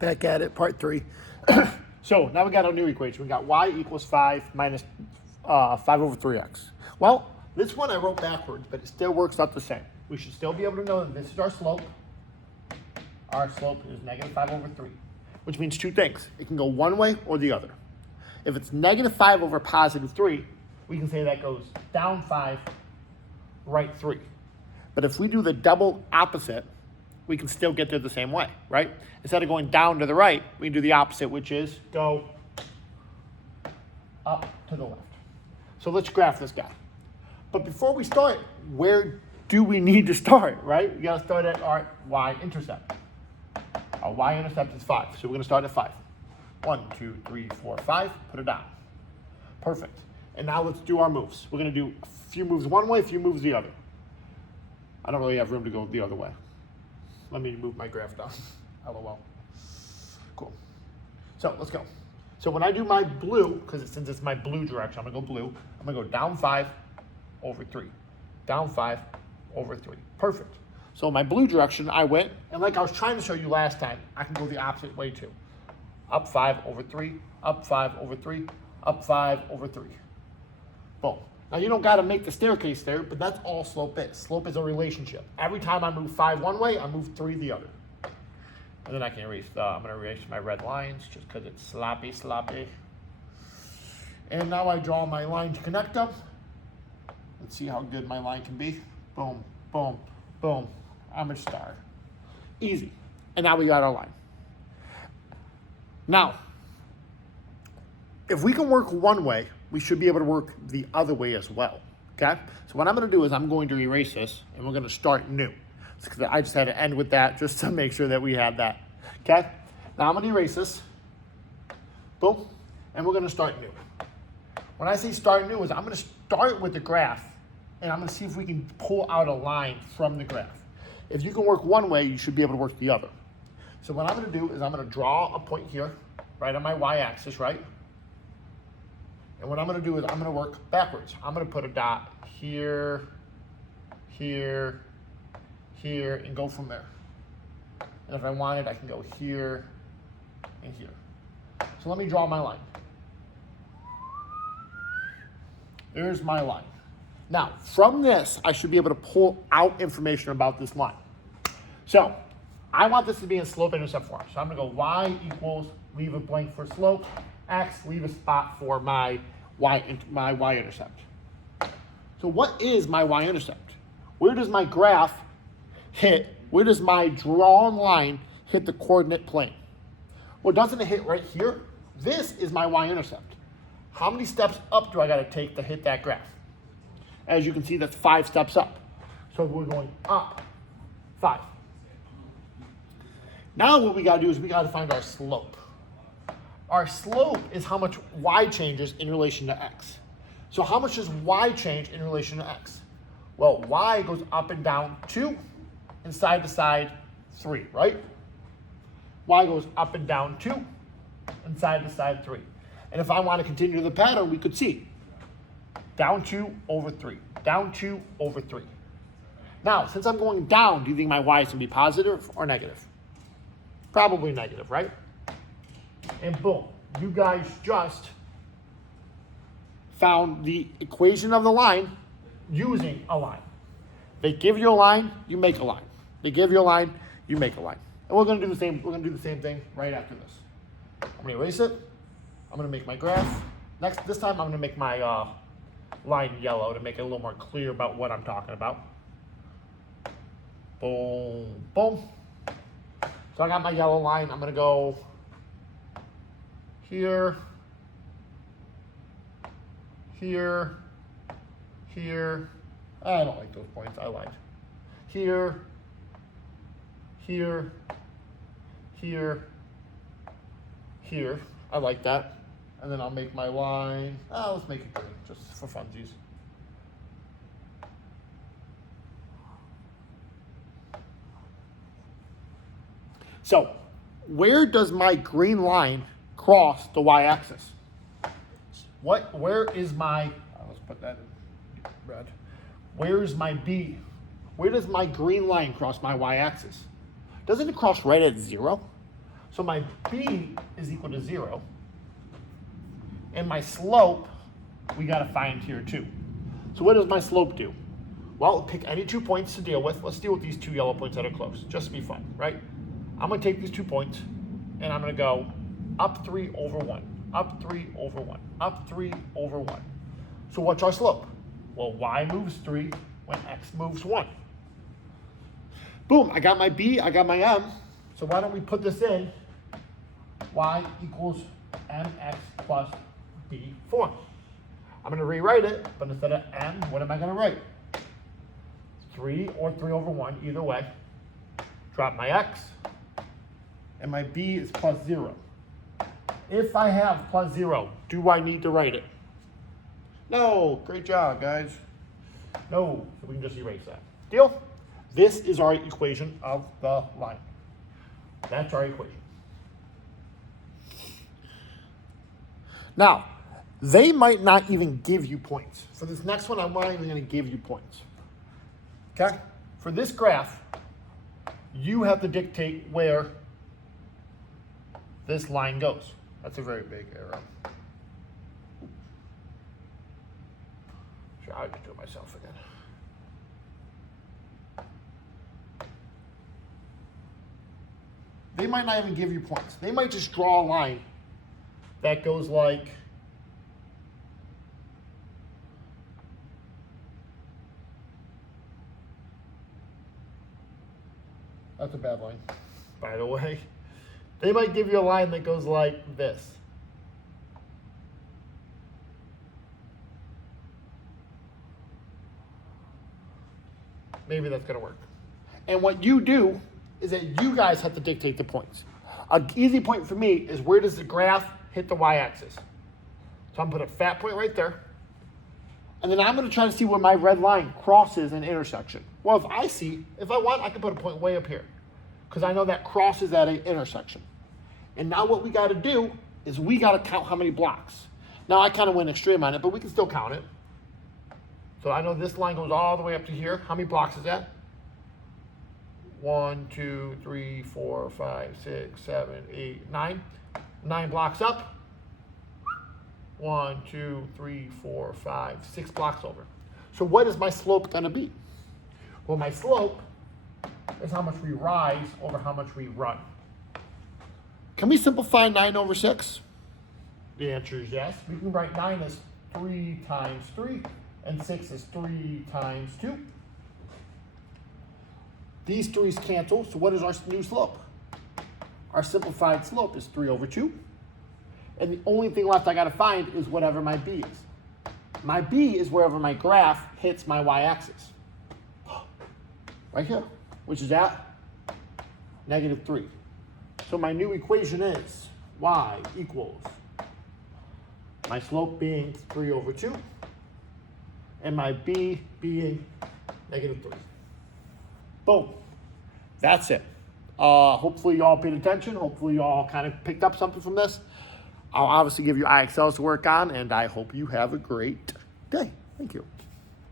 Back at it, part 3. So now we got our new equation. We got y equals 5 minus 5 over 3x. Well, this one I wrote backwards, but it still works out the same. We should still be able to know that this is our slope. Our slope is negative 5 over 3, which means two things. It can go one way or the other. If it's negative 5 over positive 3, we can say that goes down 5, right 3. But if we do the double opposite, we can still get there the same way, right? Instead of going down to the right, we can do the opposite, which is go up to the left. So let's graph this guy. But before we start, where do we need to start, right? We gotta start at our y-intercept. Our y-intercept is 5, so we're gonna start at 5. 1, 2, 3, 4, 5, put it down. Perfect. And now let's do our moves. We're gonna do a few moves one way, a few moves the other. I don't really have room to go the other way. Let me move my graph down. LOL. Cool. So let's go. So when I do my blue, since it's my blue direction, I'm gonna go blue. I'm gonna go down 5 over 3. Down 5 over 3. Perfect. So my blue direction, I went, and like I was trying to show you last time, I can go the opposite way too. Up 5 over 3, up 5 over 3, up 5 over 3. Boom. Now you don't gotta make the staircase there, but that's all slope is. Slope is a relationship. Every time I move 5 one way, I move 3 the other. And then I can erase, I'm gonna erase my red lines just because it's sloppy. And now I draw my line to connect them. Let's see how good my line can be. Boom, boom, boom. I'm a star. Easy. And now we got our line. Now, if we can work one way, we should be able to work the other way as well, okay? So what I'm gonna do is I'm going to erase this and we're gonna start new. I just had to end with that just to make sure that we had that, okay? Now I'm gonna erase this, boom, and we're gonna start new. When I say start new is I'm gonna start with the graph and I'm gonna see if we can pull out a line from the graph. If you can work one way, you should be able to work the other. So what I'm gonna do is I'm gonna draw a point here, right on my y-axis, right? And what I'm gonna do is I'm gonna work backwards. I'm gonna put a dot here, here, here, and go from there. And if I wanted, I can go here and here. So let me draw my line. There's my line. Now, from this, I should be able to pull out information about this line. So, I want this to be in slope-intercept form. So I'm gonna go y equals, leave a blank for slope, x, leave a spot for my y-intercept. So what is my y-intercept? Where does my graph hit, where does my drawn line hit the coordinate plane? Well, doesn't it hit right here? This is my y-intercept. How many steps up do I gotta take to hit that graph? As you can see, that's 5 steps up. So we're going up 5. Now what we gotta do is we gotta find our slope. Our slope is how much y changes in relation to x. So how much does y change in relation to x? Well, y goes up and down 2 and side to side 3, right? Y goes up and down 2 and side to side 3. And if I want to continue the pattern, we could see down 2 over 3, down 2 over 3. Now, since I'm going down, do you think my y is going to be positive or negative? Probably negative, right? And boom, you guys just found the equation of the line using a line. They give you a line, you make a line. They give you a line, you make a line. And we're gonna do the same thing right after this. I'm gonna erase it. I'm gonna make my graph. This time I'm gonna make my line yellow to make it a little more clear about what I'm talking about. Boom, boom. So I got my yellow line. I'm gonna go here, here, here. I don't like those points, I lied. Here, here, here, here. I like that. And then I'll make my line. Let's make it green, just for funsies. So, where does my green line cross the y-axis? Where is my, let's put that in red. Where is my B? Where does my green line cross my y-axis? Doesn't it cross right at 0? So my b is equal to 0. And my slope, we got to find here too. So what does my slope do? Well, pick any 2 points to deal with. Let's deal with these 2 yellow points that are close, just to be fun, right? I'm going to take these 2 points, and I'm going to go up 3 over 1, up 3 over 1, up 3 over 1. So what's our slope? Well, y moves 3 when x moves 1. Boom, I got my b, I got my m. So why don't we put this in? Y equals mx plus b form. I'm going to rewrite it, but instead of m, what am I going to write? 3 or 3 over 1, either way. Drop my x, and my b is plus 0. If I have plus 0, do I need to write it? No, great job, guys. No, so we can just erase that. Deal? This is our equation of the line. That's our equation. Now, they might not even give you points. For this next one, I'm not even going to give you points. Okay? For this graph, you have to dictate where this line goes. That's a very big arrow. Sure, I'll just do it myself again. They might not even give you points. They might just draw a line that goes like that's a bad line, by the way. They might give you a line that goes like this. Maybe that's gonna work. And what you do is that you guys have to dictate the points. An easy point for me is where does the graph hit the y-axis? So I'm gonna put a fat point right there. And then I'm gonna try to see where my red line crosses an intersection. Well, if I want, I can put a point way up here because I know that crosses at an intersection. And now what we gotta do is we gotta count how many blocks. Now I kind of went extreme on it, but we can still count it. So I know this line goes all the way up to here. How many blocks is that? 1, 2, 3, 4, 5, 6, 7, 8, 9. 9 blocks up. 1, 2, 3, 4, 5, 6 blocks over. So what is my slope gonna be? Well, my slope is how much we rise over how much we run. Can we simplify 9 over 6? The answer is yes. We can write 9 as 3 times 3, and 6 is 3 times 2. These 3's cancel, so what is our new slope? Our simplified slope is 3 over 2. And the only thing left I gotta find is whatever my b is. My b is wherever my graph hits my y-axis. Right here, which is at -3. So my new equation is y equals my slope being 3 over 2 and my b being -3. Boom. That's it. Hopefully you all paid attention. Hopefully you all kind of picked up something from this. I'll obviously give you IXLs to work on, and I hope you have a great day. Thank you.